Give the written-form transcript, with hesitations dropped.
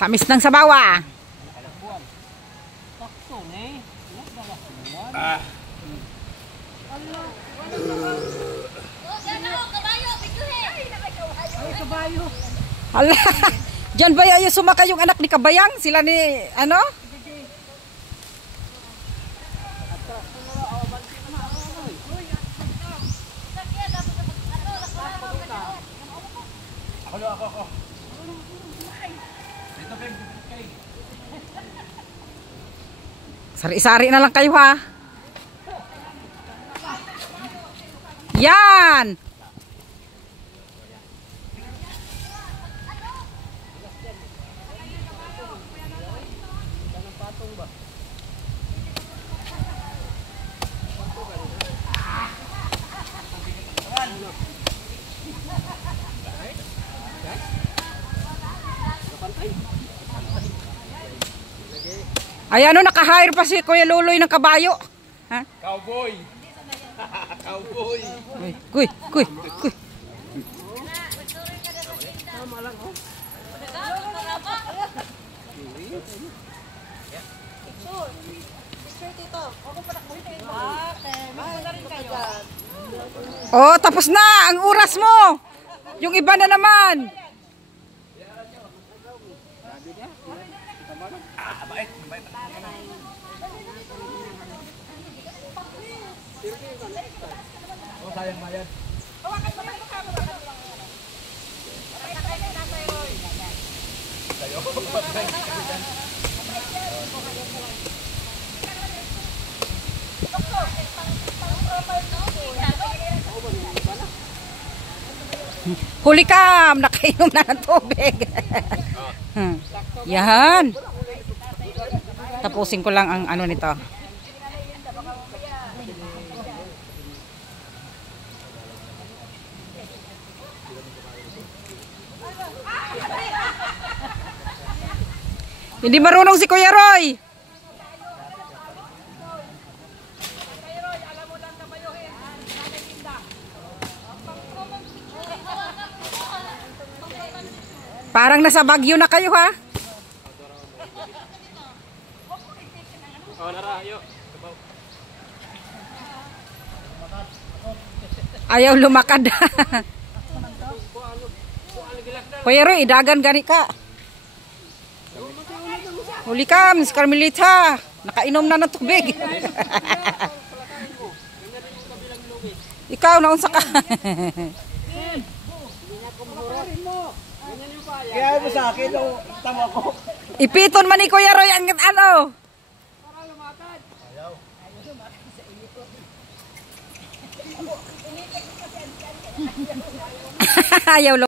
Tamis ng sabawa. Hala. Diyan ba yung sumakay yung anak ni Kabayang? Sila ni ano? Ako. Sari-sari na lang kayo ha. Yan. Ay ano, naka-hire pa si Kuya Luloy ng kabayo. Ha? Cowboy. Cowboy. Kuy. Oh, tapos na ang oras mo. Yung iba na naman. Oh, sayang bayad. Huli kam, nakainom na ng tubig. Yan. Tapusin ko lang ang ano nito. Hindi marunong si Kuya Roy. Parang nasa Baguio na kayo ha. Ayaw lumakad. Kuya Roy, idagan gani ka. Huli kam, si Carmelita. Nakainom na ng tubig. Ikaw, naunsa ka. Kaya mo sa akin, tama ko. Ipiton man ni Kuya Roy ang ano. Ayaw. Ayaw